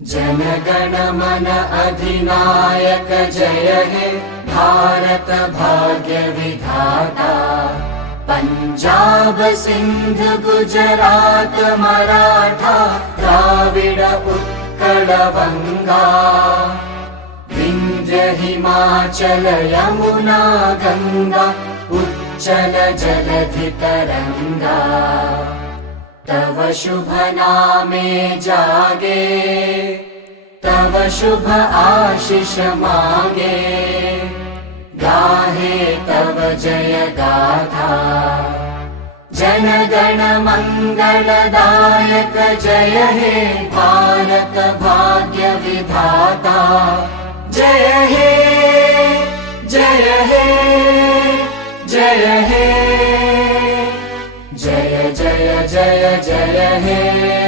जनगण मन अधिनायक जय हे भारत भाग्य विधाता। पंजाब सिंध गुजरात मराठा द्राविड उत्कल बंगा। विंध्य हिमाचल यमुना गंगा उच्चल जलधि तरंगा। तव शुभ नामे जागे तव शुभ आशीष मागे। गाहे तव जय गाथा जनगण मंगलदायक जय हे भारत भाग्य विधाता। जय हे जय हे जय हे जय जय जय जय हे।